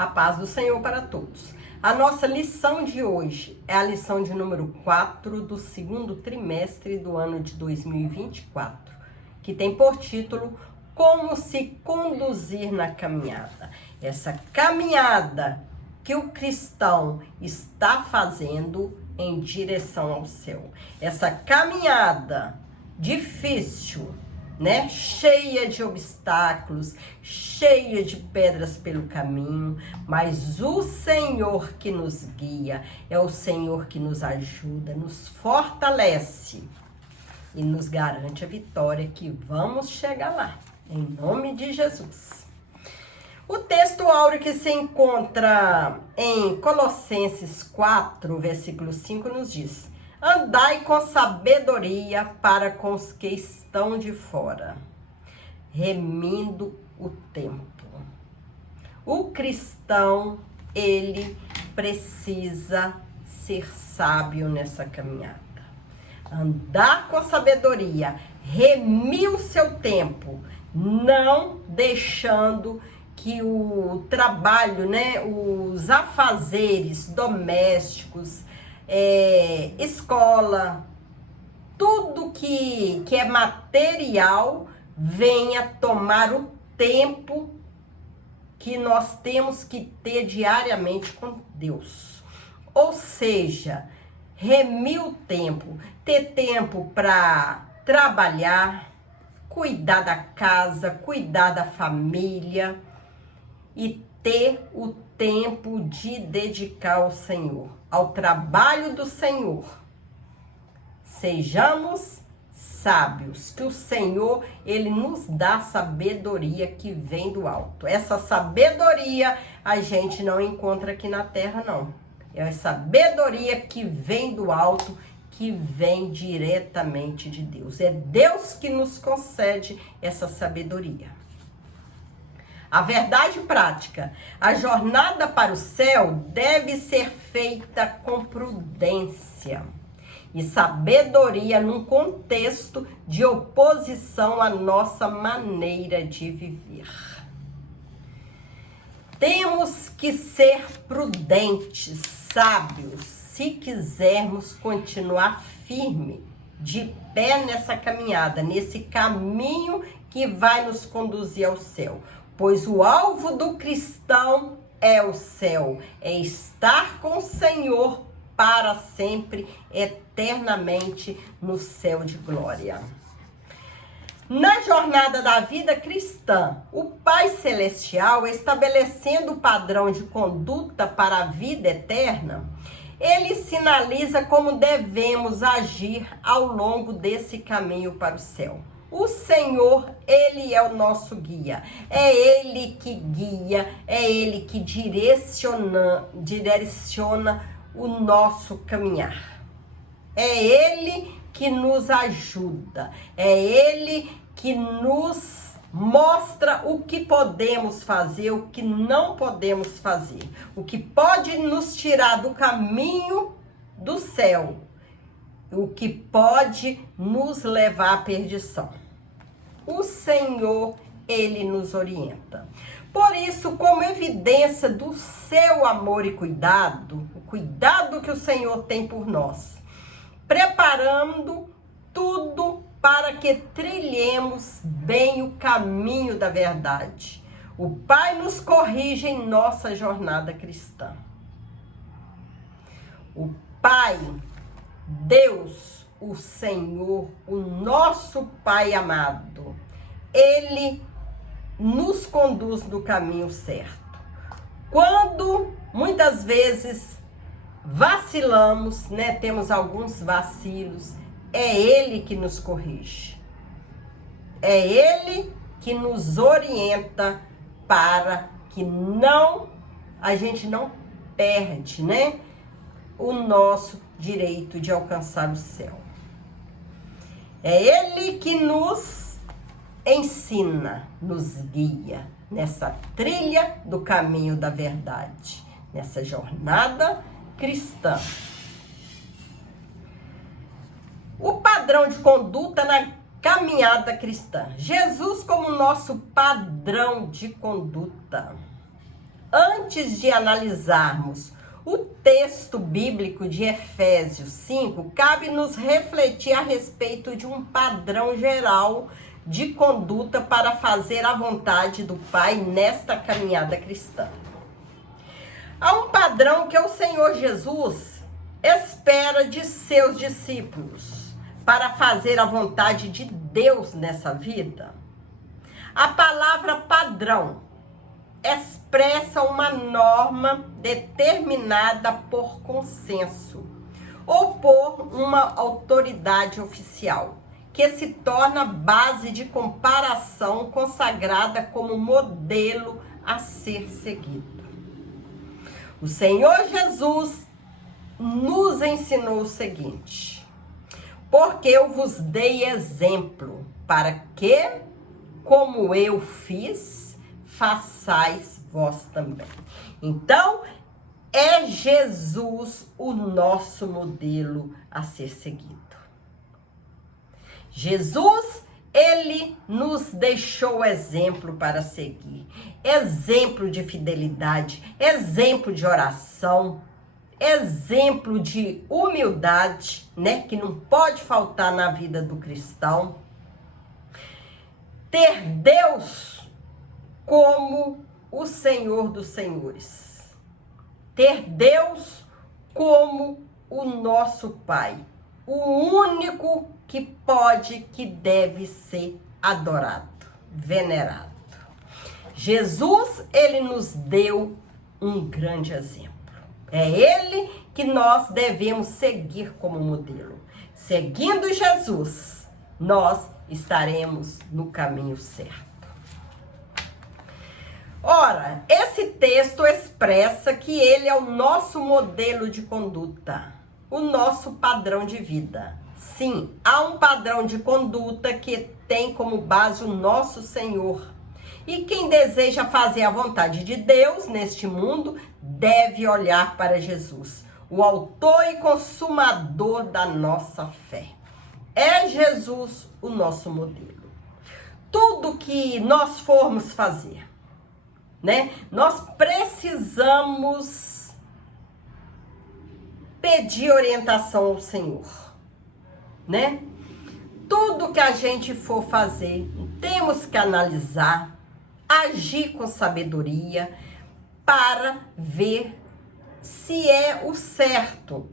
A paz do Senhor para todos. A nossa lição de hoje é a lição de número 4 do segundo trimestre do ano de 2024, que tem por título Como se conduzir na caminhada. Essa caminhada que o cristão está fazendo em direção ao céu. Essa caminhada difícil, né? Cheia de obstáculos, cheia de pedras pelo caminho, mas o Senhor que nos guia, é o Senhor que nos ajuda, nos fortalece e nos garante a vitória, que vamos chegar lá, em nome de Jesus. O texto áureo que se encontra em Colossenses 4, versículo 5, nos diz: andai com sabedoria para com os que estão de fora, remindo o tempo. O cristão, ele precisa ser sábio nessa caminhada. Andar com sabedoria, remir o seu tempo, não deixando que o trabalho, né, os afazeres domésticos, escola, tudo que é material venha tomar o tempo que nós temos que ter diariamente com Deus. Ou seja, remir o tempo, ter tempo para trabalhar, cuidar da casa, cuidar da família e ter o tempo de dedicar ao Senhor, ao trabalho do Senhor. Sejamos sábios, que o Senhor, ele nos dá sabedoria que vem do alto. Essa sabedoria a gente não encontra aqui na terra, não. É a sabedoria que vem do alto, que vem diretamente de Deus. É Deus que nos concede essa sabedoria. A verdade prática, a jornada para o céu deve ser feita com prudência e sabedoria num contexto de oposição à nossa maneira de viver. Temos que ser prudentes, sábios, se quisermos continuar firme, de pé nessa caminhada, nesse caminho que vai nos conduzir ao céu. Pois o alvo do cristão é o céu, é estar com o Senhor para sempre, eternamente no céu de glória. Na jornada da vida cristã, o Pai Celestial, estabelecendo o padrão de conduta para a vida eterna, ele sinaliza como devemos agir ao longo desse caminho para o céu. O Senhor, ele é o nosso guia, é ele que guia, é ele que direciona o nosso caminhar. É ele que nos ajuda, é ele que nos mostra o que podemos fazer, o que não podemos fazer, o que pode nos tirar do caminho do céu, o que pode nos levar à perdição. O Senhor, ele nos orienta. Por isso, como evidência do seu amor e cuidado, o cuidado que o Senhor tem por nós, preparando tudo para que trilhemos bem o caminho da verdade. O Pai nos corrige em nossa jornada cristã. O Pai, Deus, o Senhor, o nosso Pai amado, ele nos conduz no caminho certo. Quando muitas vezes vacilamos, né, temos alguns vacilos, é ele que nos corrige. É ele que nos orienta para que a gente não perde, né, o nosso direito de alcançar o céu. É ele que nos ensina, nos guia nessa trilha do caminho da verdade, nessa jornada cristã. O padrão de conduta na caminhada cristã. Jesus como nosso padrão de conduta. antes de analisarmos o texto bíblico de Efésios 5, cabe nos refletir a respeito de um padrão geral de conduta para fazer a vontade do Pai nesta caminhada cristã. Há um padrão que o Senhor Jesus espera de seus discípulos para fazer a vontade de Deus nessa vida. A palavra padrão expressa uma norma determinada por consenso ou por uma autoridade oficial, que se torna base de comparação consagrada como modelo a ser seguido. O Senhor Jesus nos ensinou o seguinte: porque eu vos dei exemplo, para que, como eu fiz, façais vós também. Então, é Jesus o nosso modelo a ser seguido. Jesus, ele nos deixou exemplo para seguir. Exemplo de fidelidade, exemplo de oração, exemplo de humildade, né, que não pode faltar na vida do cristão. Ter Deus como o Senhor dos Senhores. Ter Deus como o nosso Pai. O único que pode, que deve ser adorado, venerado. Jesus, ele nos deu um grande exemplo. É ele que nós devemos seguir como modelo. Seguindo Jesus, nós estaremos no caminho certo. Ora, esse texto expressa que ele é o nosso modelo de conduta, o nosso padrão de vida. Sim, há um padrão de conduta que tem como base o nosso Senhor. E quem deseja fazer a vontade de Deus neste mundo deve olhar para Jesus, o autor e consumador da nossa fé. É Jesus o nosso modelo. Tudo que nós formos fazer, né, nós precisamos pedir orientação ao Senhor, né? Tudo que a gente for fazer, temos que analisar, agir com sabedoria para ver se é o certo,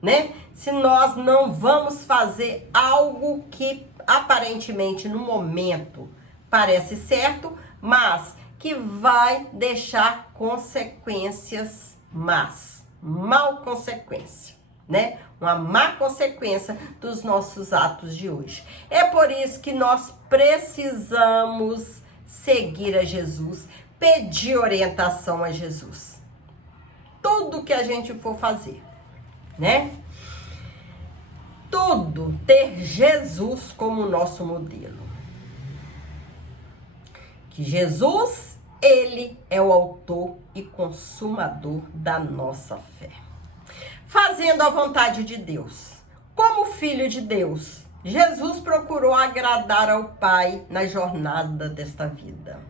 né? Se nós não vamos fazer algo que aparentemente no momento parece certo, mas que vai deixar consequências más, mal consequência, né? Uma má consequência dos nossos atos de hoje. É por isso que nós precisamos seguir a Jesus, pedir orientação a Jesus. Tudo que a gente for fazer, né? Tudo ter Jesus como nosso modelo. Que Jesus, ele é o autor e consumador da nossa fé. Fazendo a vontade de Deus. Como filho de Deus, Jesus procurou agradar ao Pai na jornada desta vida,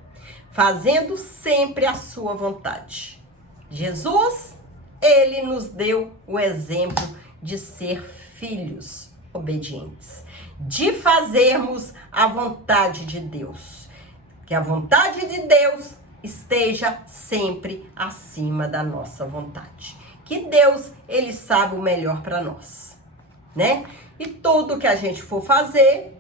fazendo sempre a sua vontade. Jesus, ele nos deu o exemplo de ser filhos obedientes, de fazermos a vontade de Deus. Que a vontade de Deus esteja sempre acima da nossa vontade. Que Deus, ele sabe o melhor para nós, né? E tudo que a gente for fazer,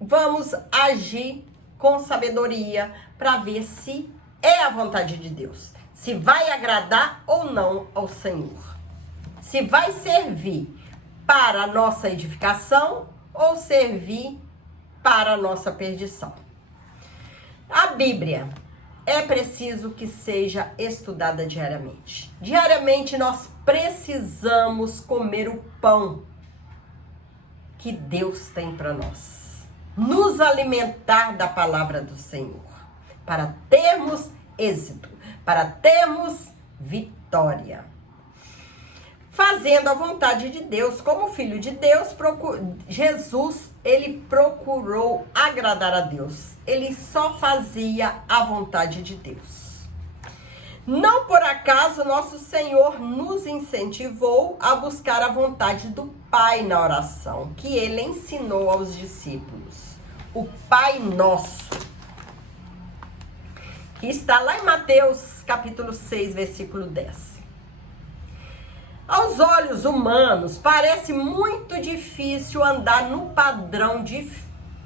vamos agir com sabedoria para ver se é a vontade de Deus, se vai agradar ou não ao Senhor, se vai servir para a nossa edificação ou servir para a nossa perdição. A Bíblia é preciso que seja estudada diariamente. Diariamente nós precisamos comer o pão que Deus tem para nós. Nos alimentar da palavra do Senhor. Para termos êxito. Para termos vitória. Fazendo a vontade de Deus, como filho de Deus, Jesus, ele procurou agradar a Deus. Ele só fazia a vontade de Deus. Não por acaso nosso Senhor nos incentivou a buscar a vontade do Pai na oração, que ele ensinou aos discípulos. O Pai Nosso, que está lá em Mateus capítulo 6, versículo 10. Aos olhos humanos, parece muito difícil andar no padrão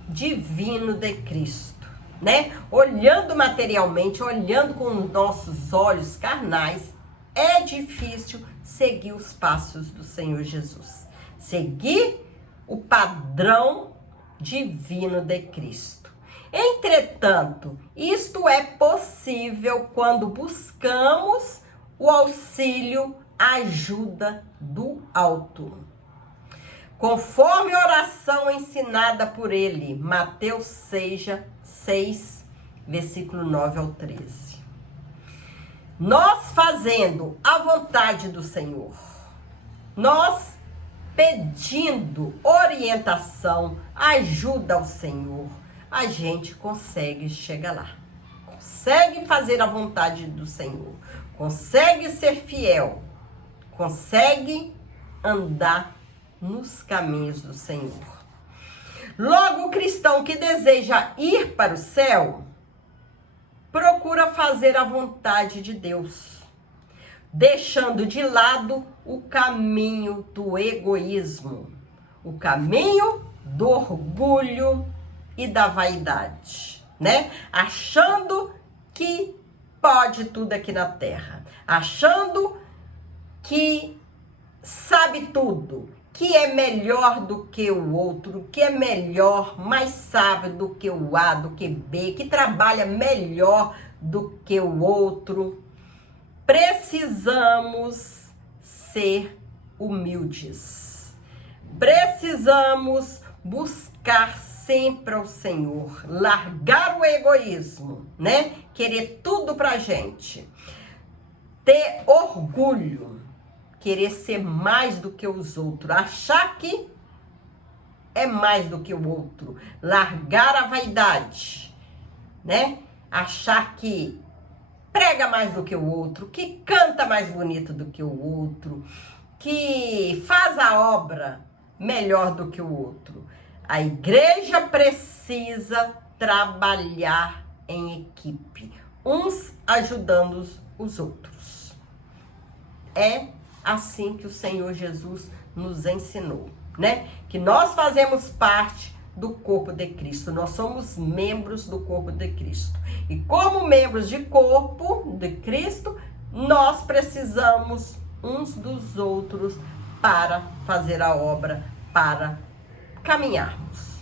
divino de Cristo, né? Olhando materialmente, olhando com os nossos olhos carnais, é difícil seguir os passos do Senhor Jesus. Seguir o padrão divino de Cristo. Entretanto, isto é possível quando buscamos o auxílio, a ajuda do alto. Conforme a oração ensinada por ele, Mateus 6, versículo 9 ao 13. Nós fazendo a vontade do Senhor, nós pedindo orientação, ajuda ao Senhor, a gente consegue chegar lá. Consegue fazer a vontade do Senhor, consegue ser fiel, consegue andar nos caminhos do Senhor. Logo, o cristão que deseja ir para o céu, procura fazer a vontade de Deus, deixando de lado o caminho do egoísmo, o caminho do orgulho e da vaidade, né? Achando que pode tudo aqui na terra, achando que sabe tudo, que é melhor do que o outro, que é melhor, mais sábio do que o A, do que B, que trabalha melhor do que o outro. Precisamos ser humildes. Precisamos buscar sempre ao Senhor, largar o egoísmo, né? Querer tudo pra gente. Ter orgulho, querer ser mais do que os outros, achar que é mais do que o outro, largar a vaidade, né? Achar que prega mais do que o outro, que canta mais bonito do que o outro, que faz a obra melhor do que o outro. A igreja precisa trabalhar em equipe, uns ajudando os outros. É assim que o Senhor Jesus nos ensinou, né? Que nós fazemos parte do corpo de Cristo, nós somos membros do corpo de Cristo. E como membros de corpo de Cristo, nós precisamos uns dos outros para fazer a obra, para caminharmos.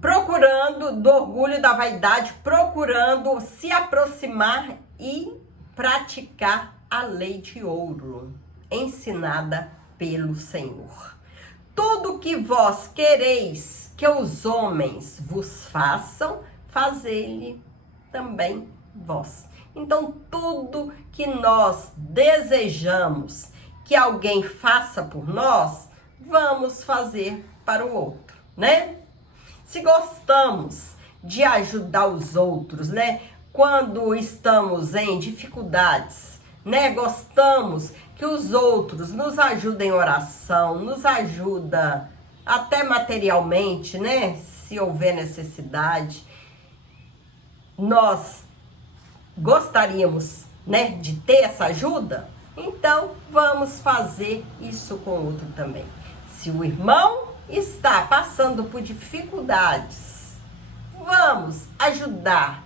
Procurando do orgulho e da vaidade, procurando se aproximar e praticar a lei de ouro, ensinada pelo Senhor. Tudo que vós quereis que os homens vos façam, fazei-lhe também vós. Então, tudo que nós desejamos que alguém faça por nós, vamos fazer para o outro, né? Se gostamos de ajudar os outros, né? Quando estamos em dificuldades, né? Gostamos que os outros nos ajudem em oração, nos ajuda até materialmente, né? Se houver necessidade. Nós gostaríamos, né, de ter essa ajuda? Então, vamos fazer isso com o outro também. Se o irmão está passando por dificuldades, vamos ajudar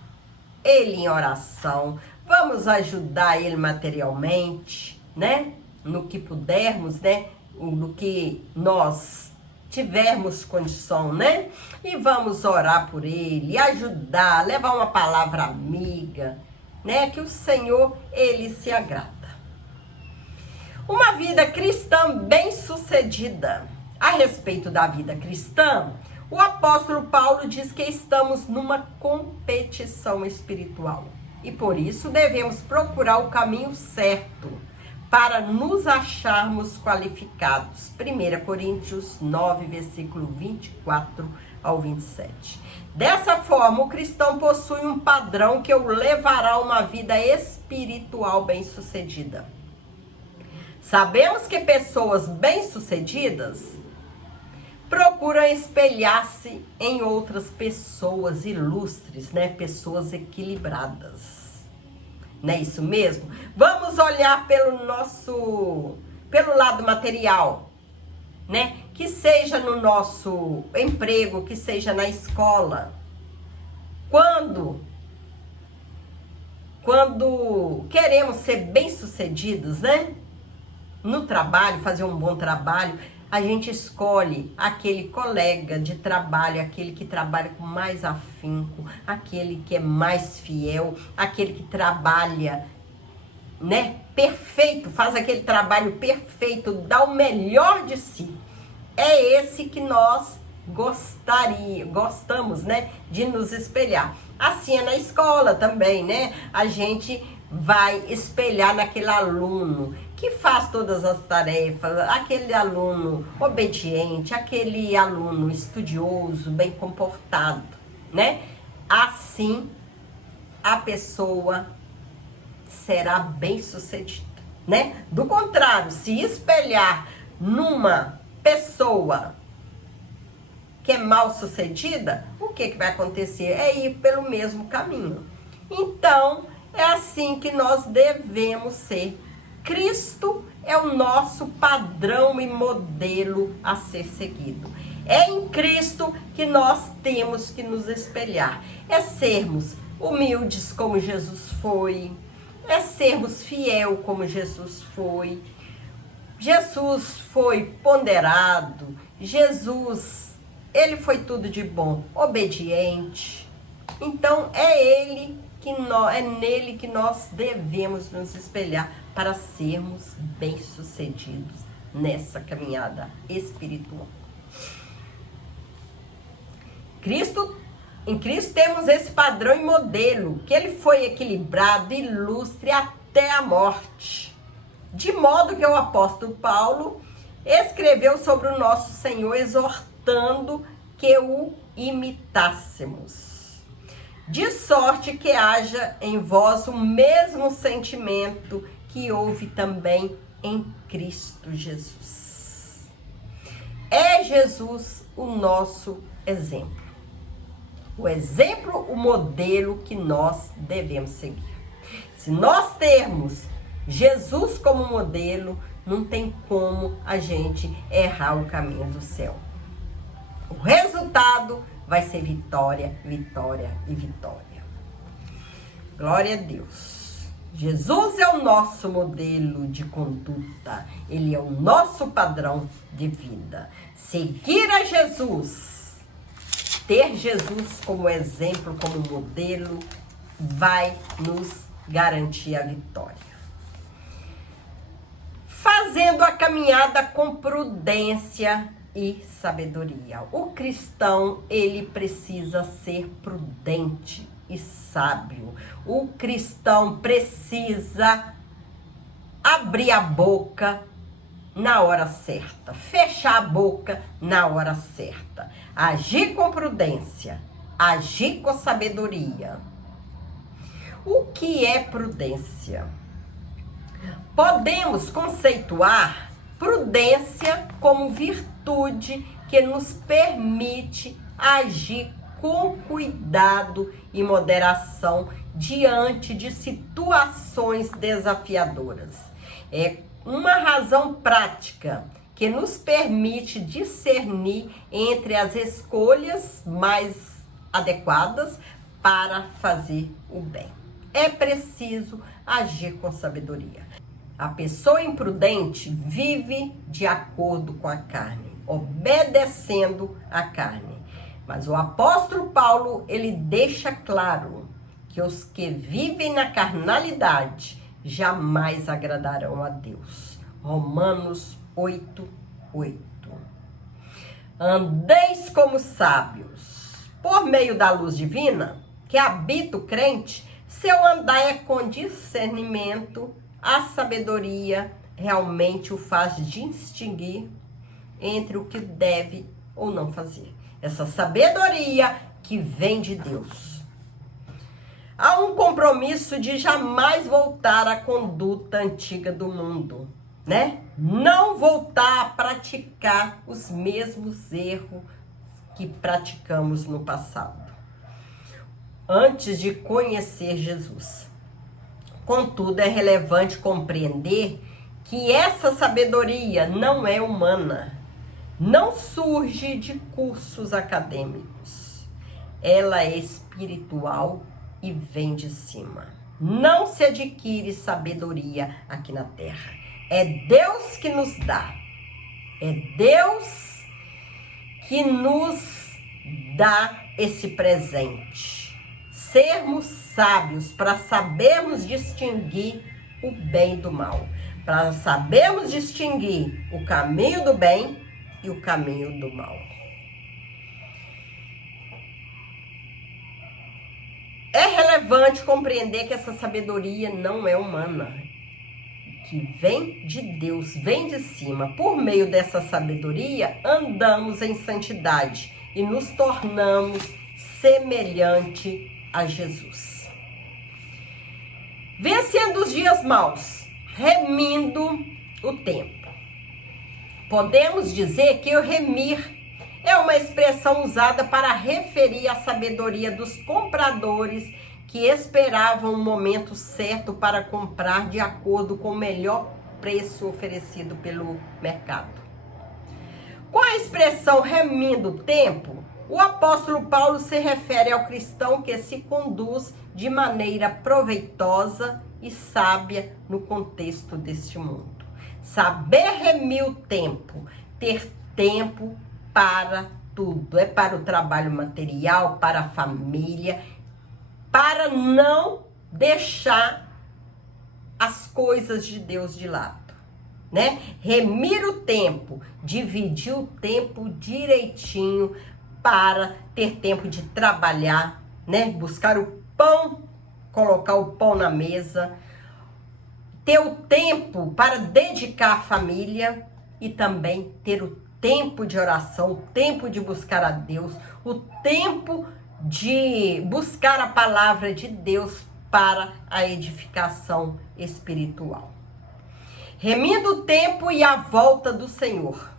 ele em oração, vamos ajudar ele materialmente, né? No que pudermos, né? No que nós tivermos condição, né? E vamos orar por ele, ajudar, levar uma palavra amiga, né? Que o Senhor, ele se agrada. Uma vida cristã bem-sucedida. A respeito da vida cristã, o apóstolo Paulo diz que estamos numa competição espiritual. E por isso devemos procurar o caminho certo para nos acharmos qualificados. 1 Coríntios 9, versículo 24 ao 27. Dessa forma, o cristão possui um padrão que o levará a uma vida espiritual bem-sucedida. Sabemos que pessoas bem-sucedidas procuram espelhar-se em outras pessoas ilustres, né? Pessoas equilibradas. Não é isso mesmo? Vamos olhar pelo lado material, né? Que seja no nosso emprego, que seja na escola. Quando queremos ser bem-sucedidos, né? No trabalho, fazer um bom trabalho, a gente escolhe aquele colega de trabalho, aquele que trabalha com mais afinco, aquele que é mais fiel, aquele que trabalha, né, perfeito, faz aquele trabalho perfeito, dá o melhor de si. É esse que nós gostamos, né, de nos espelhar. Assim é na escola também, né? A gente vai espelhar naquele aluno que faz todas as tarefas, aquele aluno obediente, aquele aluno estudioso, bem comportado, né? Assim, a pessoa será bem-sucedida, né? Do contrário, se espelhar numa pessoa que é mal-sucedida, o que vai acontecer? É ir pelo mesmo caminho. Então, é assim que nós devemos ser. Cristo é o nosso padrão e modelo a ser seguido. É em Cristo que nós temos que nos espelhar. É sermos humildes como Jesus foi. É sermos fiel como Jesus foi. Jesus foi ponderado. Jesus, ele foi tudo de bom, obediente. Então é nele que nós devemos nos espelhar para sermos bem-sucedidos nessa caminhada espiritual. Em Cristo temos esse padrão e modelo, que ele foi equilibrado, ilustre até a morte. De modo que o apóstolo Paulo escreveu sobre o nosso Senhor, exortando que o imitássemos. De sorte que haja em vós o mesmo sentimento que houve também em Cristo Jesus. É Jesus o nosso exemplo. O exemplo, o modelo que nós devemos seguir. Se nós termos Jesus como modelo, não tem como a gente errar o caminho do céu. O resultado vai ser vitória, vitória e vitória. Glória a Deus. Jesus é o nosso modelo de conduta. Ele é o nosso padrão de vida. Seguir a Jesus, ter Jesus como exemplo, como modelo, vai nos garantir a vitória. Fazendo a caminhada com prudência e sabedoria. O cristão, ele precisa ser prudente e sábio. O cristão precisa abrir a boca na hora certa, fechar a boca na hora certa, agir com prudência, agir com sabedoria. O que é prudência? Podemos conceituar prudência como virtude que nos permite agir com cuidado e moderação diante de situações desafiadoras. É uma razão prática que nos permite discernir entre as escolhas mais adequadas para fazer o bem. É preciso agir com sabedoria. A pessoa imprudente vive de acordo com a carne, obedecendo a carne. Mas o apóstolo Paulo, ele deixa claro que os que vivem na carnalidade jamais agradarão a Deus. Romanos 8:8. Andeis como sábios, por meio da luz divina que habita o crente, seu andar é com discernimento. A sabedoria realmente o faz distinguir entre o que deve ou não fazer. essa sabedoria que vem de Deus. Há um compromisso de jamais voltar à conduta antiga do mundo, né? Não voltar a praticar os mesmos erros que praticamos no passado, antes de conhecer Jesus. Contudo, é relevante compreender que essa sabedoria não é humana, não surge de cursos acadêmicos. Ela é espiritual e vem de cima. Não se adquire sabedoria aqui na terra. É Deus que nos dá. É Deus que nos dá esse presente. Sermos sábios para sabermos distinguir o bem do mal. Para sabermos distinguir o caminho do bem e o caminho do mal. É relevante compreender que essa sabedoria não é humana, que vem de Deus, vem de cima. Por meio dessa sabedoria, andamos em santidade e nos tornamos semelhante a Jesus. Vencendo os dias maus, remindo o tempo. Podemos dizer que o remir é uma expressão usada para referir a sabedoria dos compradores que esperavam o momento certo para comprar de acordo com o melhor preço oferecido pelo mercado. Com a expressão remindo o tempo, o apóstolo Paulo se refere ao cristão que se conduz de maneira proveitosa e sábia no contexto deste mundo. Saber remir o tempo, ter tempo para tudo, é para o trabalho material, para a família, para não deixar as coisas de Deus de lado, né? Remir o tempo, dividir o tempo direitinho para ter tempo de trabalhar, né? Buscar o pão, colocar o pão na mesa, ter o tempo para dedicar à família e também ter o tempo de oração, o tempo de buscar a Deus, o tempo de buscar a palavra de Deus para a edificação espiritual. Remindo o tempo e a volta do Senhor.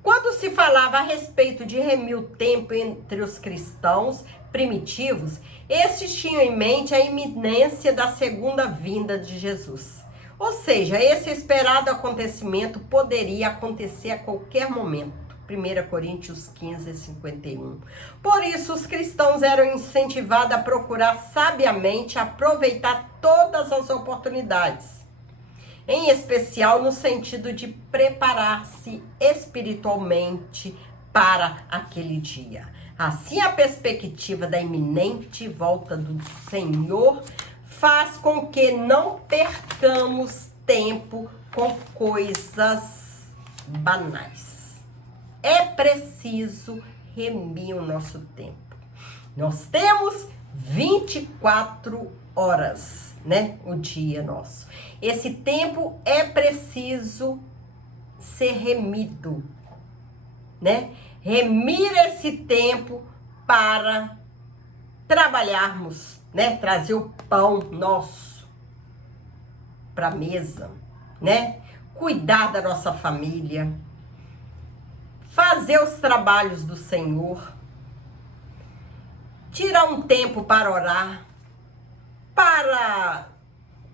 Quando se falava a respeito de remir o tempo entre os cristãos primitivos, estes tinham em mente a iminência da segunda vinda de Jesus. Ou seja, esse esperado acontecimento poderia acontecer a qualquer momento. 1 Coríntios 15, 51. Por isso, os cristãos eram incentivados a procurar sabiamente aproveitar todas as oportunidades, em especial no sentido de preparar-se espiritualmente para aquele dia. Assim, a perspectiva da iminente volta do Senhor faz com que não percamos tempo com coisas banais. É preciso remir o nosso tempo. Nós temos 24 horas, né? O dia nosso. Esse tempo é preciso ser remido, né? Remir esse tempo para trabalharmos, né? Trazer o pão nosso para a mesa, né? Cuidar da nossa família, fazer os trabalhos do Senhor, tirar um tempo para orar, para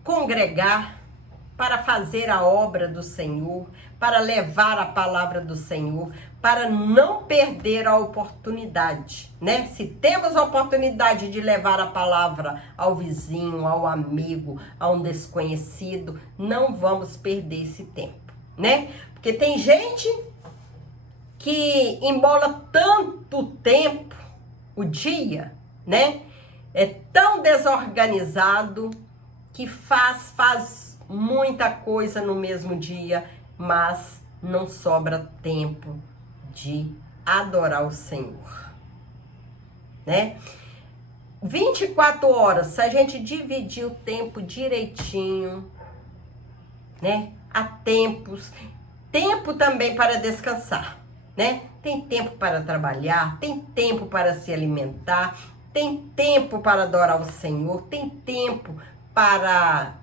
congregar, para fazer a obra do Senhor, para levar a palavra do Senhor, para não perder a oportunidade, né? Se temos a oportunidade de levar a palavra ao vizinho, ao amigo, a um desconhecido, não vamos perder esse tempo, né? Porque tem gente que embola tanto tempo, o dia, né? É tão desorganizado que faz muita coisa no mesmo dia, mas não sobra tempo de adorar o Senhor, né? 24 horas, se a gente dividir o tempo direitinho, né? Há tempo também para descansar, né? Tem tempo para trabalhar, tem tempo para se alimentar, tem tempo para adorar o Senhor, tem tempo para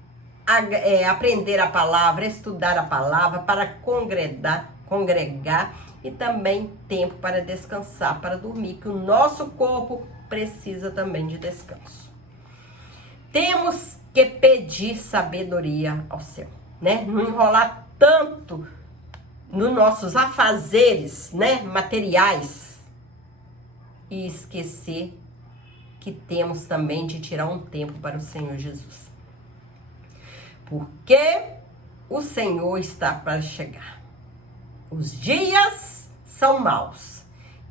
aprender a palavra, estudar a palavra, para congregar e também tempo para descansar, para dormir, que o nosso corpo precisa também de descanso. Temos que pedir sabedoria ao céu, né? Não enrolar tanto nos nossos afazeres, né, materiais, e esquecer que temos também de tirar um tempo para o Senhor Jesus. Porque o Senhor está para chegar. Os dias são maus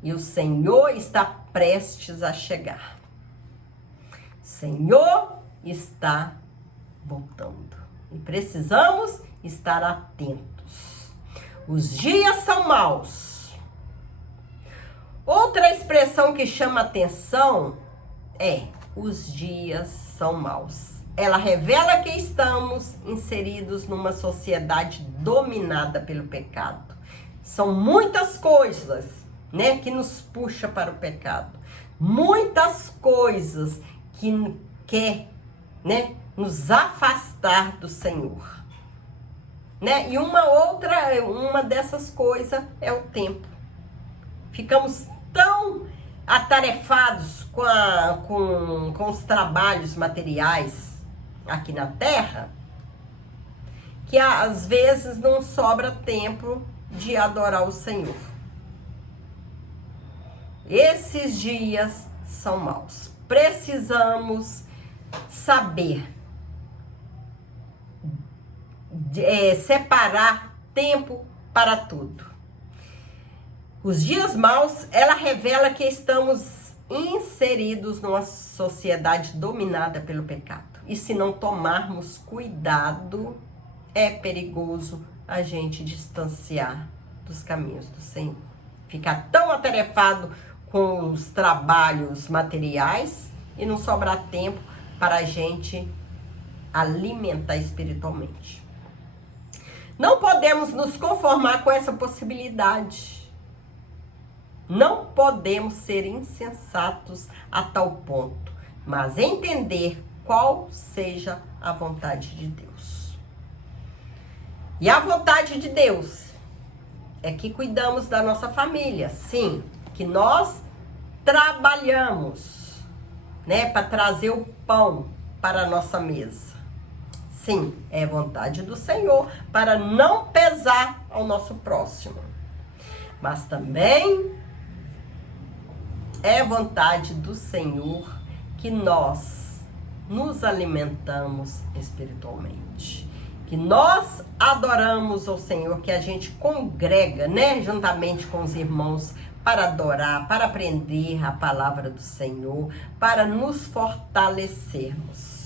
e o Senhor está prestes a chegar. O Senhor está voltando e precisamos estar atentos. Os dias são maus. Outra expressão que chama atenção é: os dias são maus. Ela revela que estamos inseridos numa sociedade dominada pelo pecado. São muitas coisas, né, que nos puxa para o pecado. Muitas coisas que quer, né, nos afastar do Senhor. Né? E uma dessas coisas é o tempo. Ficamos tão atarefados com os trabalhos materiais aqui na terra, que às vezes não sobra tempo de adorar o Senhor. Esses dias são maus. Precisamos saber separar tempo para tudo. Os dias maus, ela revela que estamos inseridos numa sociedade dominada pelo pecado. E se não tomarmos cuidado, é perigoso a gente distanciar dos caminhos do Senhor. Ficar tão atarefado com os trabalhos materiais e não sobrar tempo para a gente alimentar espiritualmente. Não podemos nos conformar com essa possibilidade. Não podemos ser insensatos a tal ponto, mas entender qual seja a vontade de Deus. E a vontade de Deus é que cuidamos da nossa família, sim, que nós trabalhamos, né, para trazer o pão para a nossa mesa. Sim, é vontade do Senhor para não pesar ao nosso próximo. Mas também é vontade do Senhor que nós nos alimentamos espiritualmente. Que nós adoramos ao Senhor, que a gente congrega, né, juntamente com os irmãos para adorar, para aprender a palavra do Senhor, para nos fortalecermos.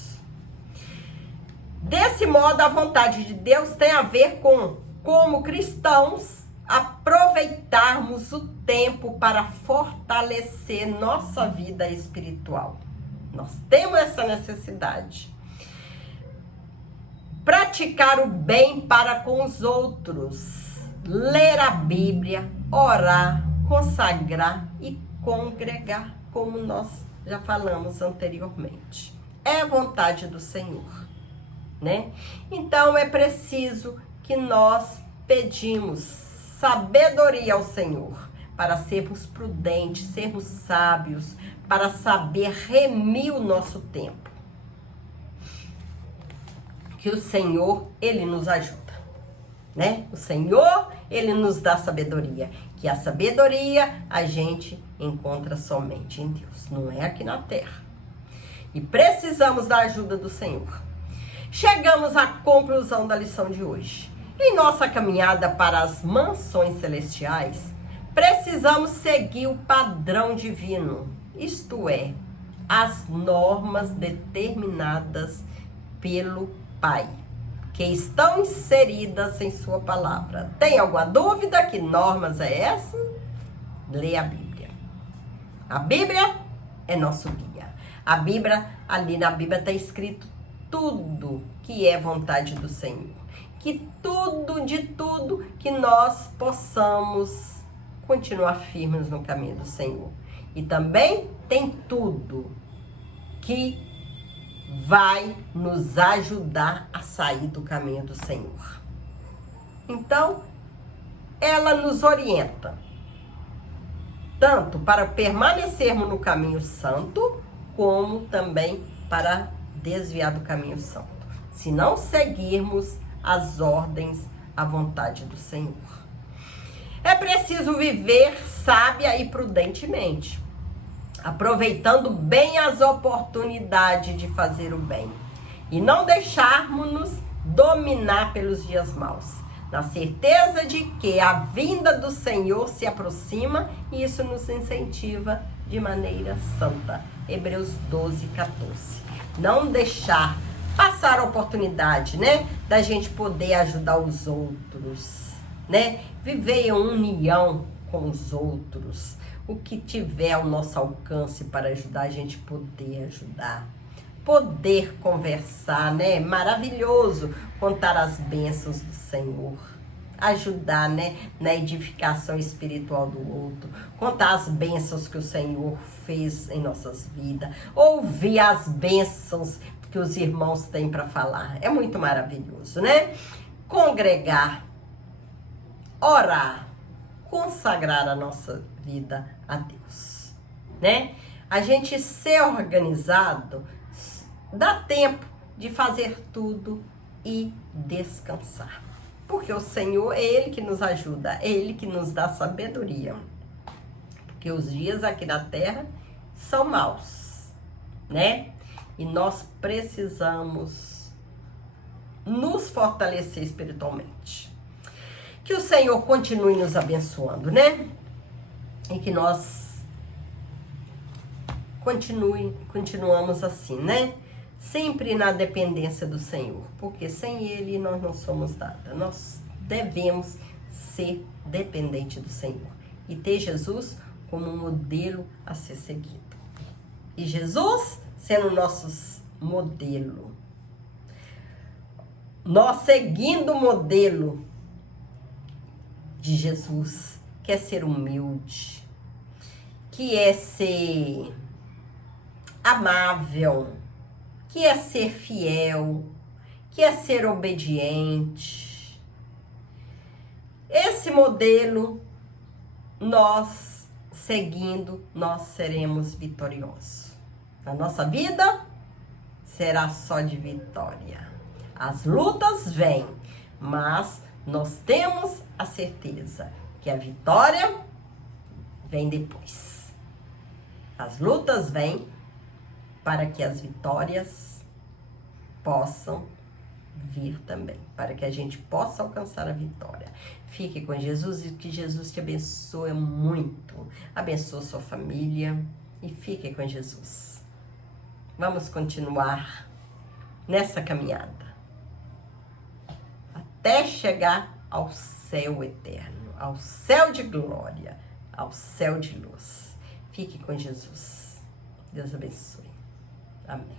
Desse modo, a vontade de Deus tem a ver com, como cristãos, aproveitarmos o tempo para fortalecer nossa vida espiritual. Nós temos essa necessidade. Praticar o bem para com os outros, ler a Bíblia, orar, consagrar e congregar, como nós já falamos anteriormente. É vontade do Senhor, né? Então é preciso que nós pedimos sabedoria ao Senhor para sermos prudentes, sermos sábios, para saber remir o nosso tempo. Que o Senhor, Ele nos ajuda, né? O Senhor, Ele nos dá sabedoria. Que a sabedoria a gente encontra somente em Deus, não é aqui na terra. E precisamos da ajuda do Senhor. Chegamos à conclusão da lição de hoje. Em nossa caminhada para as mansões celestiais, precisamos seguir o padrão divino, isto é, as normas determinadas pelo Pai, que estão inseridas em sua palavra. Tem alguma dúvida? Que normas é essa? Lê a Bíblia. A Bíblia é nosso guia. A Bíblia, ali na Bíblia está escrito tudo que é vontade do Senhor. Que tudo, de tudo que nós possamos continuar firmes no caminho do Senhor. E também tem tudo que vai nos ajudar a sair do caminho do Senhor. Então, ela nos orienta, tanto para permanecermos no caminho santo, como também para desviar do caminho santo, se não seguirmos as ordens, a vontade do Senhor. É preciso viver sábia e prudentemente, aproveitando bem as oportunidades de fazer o bem e não deixarmos-nos dominar pelos dias maus, na certeza de que a vinda do Senhor se aproxima e isso nos incentiva de maneira santa. Hebreus 12, 14. Não deixar passar a oportunidade, né, da gente poder ajudar os outros, né, viver em união com os outros, o que tiver ao nosso alcance para ajudar, a gente poder ajudar, poder conversar, né, maravilhoso, contar as bênçãos do Senhor, ajudar, né, na edificação espiritual do outro, contar as bênçãos que o Senhor fez em nossas vidas, ouvir as bênçãos que os irmãos têm para falar, é muito maravilhoso, né? Congregar, orar, consagrar a nossa vida a Deus, né? A gente ser organizado dá tempo de fazer tudo e descansar, porque o Senhor é Ele que nos ajuda, é Ele que nos dá sabedoria, porque os dias aqui na terra são maus, né? E nós precisamos nos fortalecer espiritualmente. Que o Senhor continue nos abençoando, né? E que nós continuamos assim, né? Sempre na dependência do Senhor, porque sem Ele nós não somos nada. Nós devemos ser dependentes do Senhor e ter Jesus como um modelo a ser seguido. E Jesus sendo nosso modelo, nós seguindo o modelo de Jesus, que é ser humilde, que é ser amável, que é ser fiel, que é ser obediente. Esse modelo, nós seguindo, nós seremos vitoriosos. A nossa vida será só de vitória. As lutas vêm, mas nós temos a certeza que a vitória vem depois. As lutas vêm para que as vitórias possam vir também, para que a gente possa alcançar a vitória. Fique com Jesus e que Jesus te abençoe muito. Abençoe sua família e fique com Jesus. Vamos continuar nessa caminhada até chegar ao céu eterno, ao céu de glória, ao céu de luz. Fique com Jesus. Deus abençoe. Amém.